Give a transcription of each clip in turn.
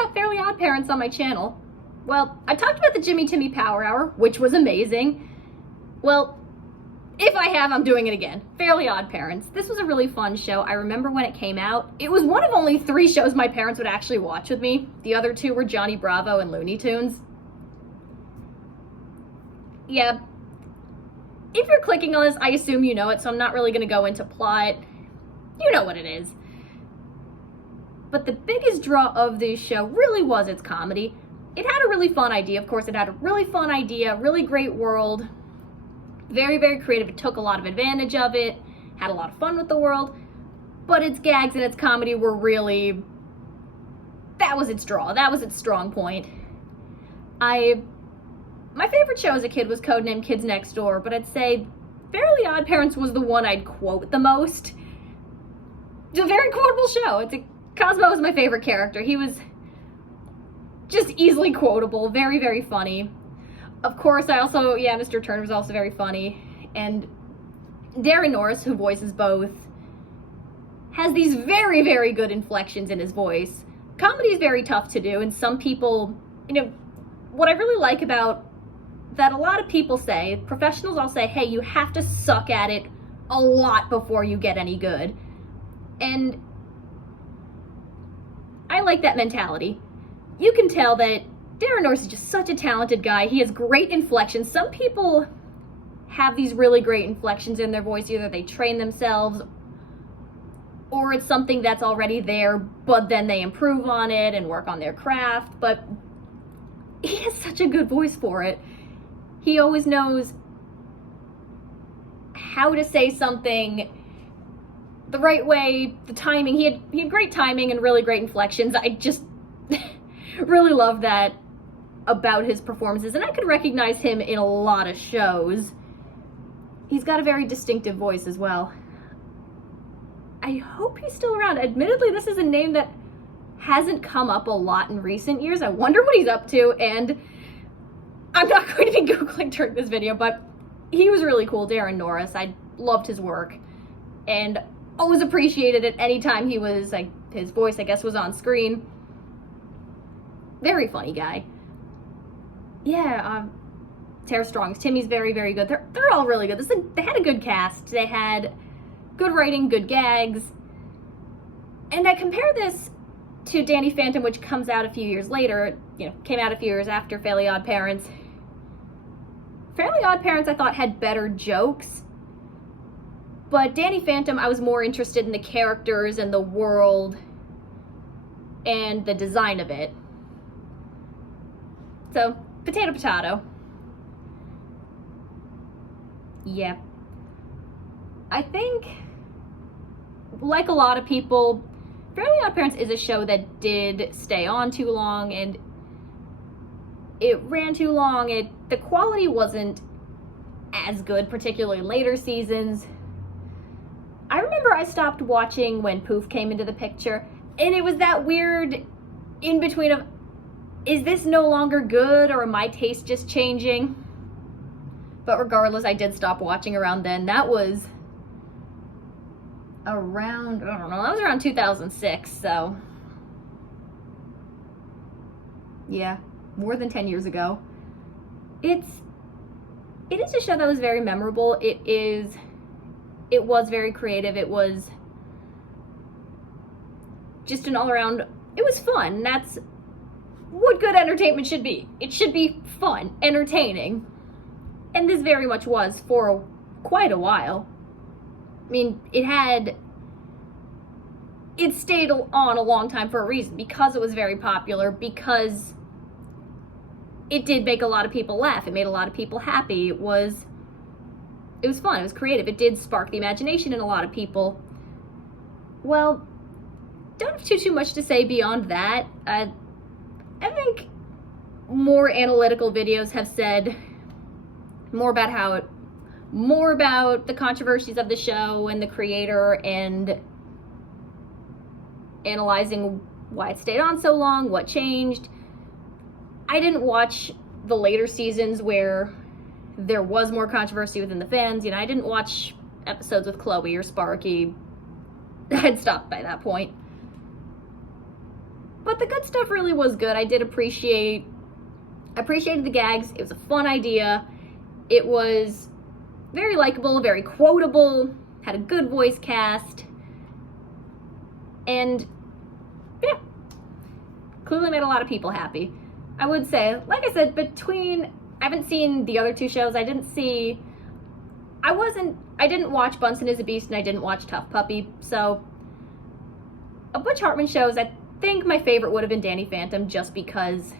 about Fairly OddParents on my channel. Well, I talked about the Jimmy Timmy Power Hour, which was amazing. Well, if I have, I'm doing it again. Fairly OddParents. This was a really fun show. I remember when it came out. It was one of only 3 shows my parents would actually watch with me. The other 2 were Johnny Bravo and Looney Tunes. Yeah. If you're clicking on this, I assume you know it, so I'm not really going to go into plot. You know what it is. But the biggest draw of this show really was its comedy. It had a really fun idea, of course. It had a really fun idea, really great world. Very, very creative. It took a lot of advantage of it, had a lot of fun with the world, but its gags and its comedy were really, that was its draw. That was its strong point. My favorite show as a kid was Codenamed Kids Next Door, but I'd say Fairly OddParents was the one I'd quote the most. It's a very quotable show. Cosmo was my favorite character. He was just easily quotable, very, very funny. Of course, Mr. Turner was also very funny. And Darren Norris, who voices both, has these very, very good inflections in his voice. Comedy is very tough to do, and some people, what I really like about that, a lot of people say, professionals all say, hey, you have to suck at it a lot before you get any good. And I like that mentality. You can tell that Darren Norris is just such a talented guy. He has great inflections. Some people have these really great inflections in their voice. Either they train themselves or it's something that's already there, but then they improve on it and work on their craft. But he has such a good voice for it. He always knows how to say something the right way, the timing. He had great timing and really great inflections. I just really love that about his performances, and I could recognize him in a lot of shows. He's got a very distinctive voice as well. I hope he's still around. Admittedly, this is a name that hasn't come up a lot in recent years. I wonder what he's up to, and I'm not going to be Googling during this video, but he was really cool, Darren Norris. I loved his work, and always appreciated it anytime he was, his voice, I guess, was on screen. Very funny guy. Yeah, Tara Strong's Timmy's very, very good. They're all really good. They had a good cast. They had good writing, good gags. And I compare this to Danny Phantom, which comes out a few years later, came out a few years after Fairly OddParents. Fairly OddParents, I thought, had better jokes. But Danny Phantom, I was more interested in the characters and the world and the design of it. So, potato, potato. Yeah. I think, like a lot of people, Fairly OddParents is a show that did stay on too long, and it ran too long. The quality wasn't as good, particularly in later seasons. I remember I stopped watching when Poof came into the picture, and it was that weird in-between of, is this no longer good, or are my tastes just changing? But regardless, I did stop watching around then. That was around, I don't know, that was around 2006, so yeah, more than 10 years ago. It is a show that was very memorable. It was very creative. It was just an all-around, it was fun. That's what good entertainment should be. It should be fun, entertaining. And this very much was for quite a while. I mean, it stayed on a long time for a reason, because it was very popular, because it did make a lot of people laugh. It made a lot of people happy. It was fun. It was creative. It did spark the imagination in a lot of people. Well, don't have too much to say beyond that. I think more analytical videos have said more about the controversies of the show and the creator, and analyzing why it stayed on so long, what changed. I didn't watch the later seasons where there was more controversy within the fans. I didn't watch episodes with Chloe or Sparky. I had stopped by that point. But the good stuff really was good. I did appreciated the gags. It was a fun idea. It was very likable, very quotable, had a good voice cast, and yeah, clearly made a lot of people happy. I would say, like I said, I haven't seen the other two shows. I didn't watch Bunsen is a Beast, and I didn't watch Tough Puppy, so of Butch Hartman shows, I think my favorite would have been Danny Phantom, just because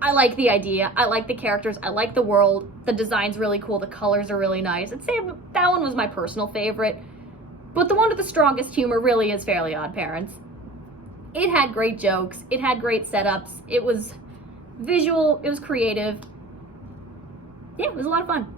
I like the idea, I like the characters, I like the world, the design's really cool, the colors are really nice. I'd say that one was my personal favorite, but the one with the strongest humor really is Fairly OddParents. It had great jokes, it had great setups, it was visual, it was creative. Yeah, it was a lot of fun.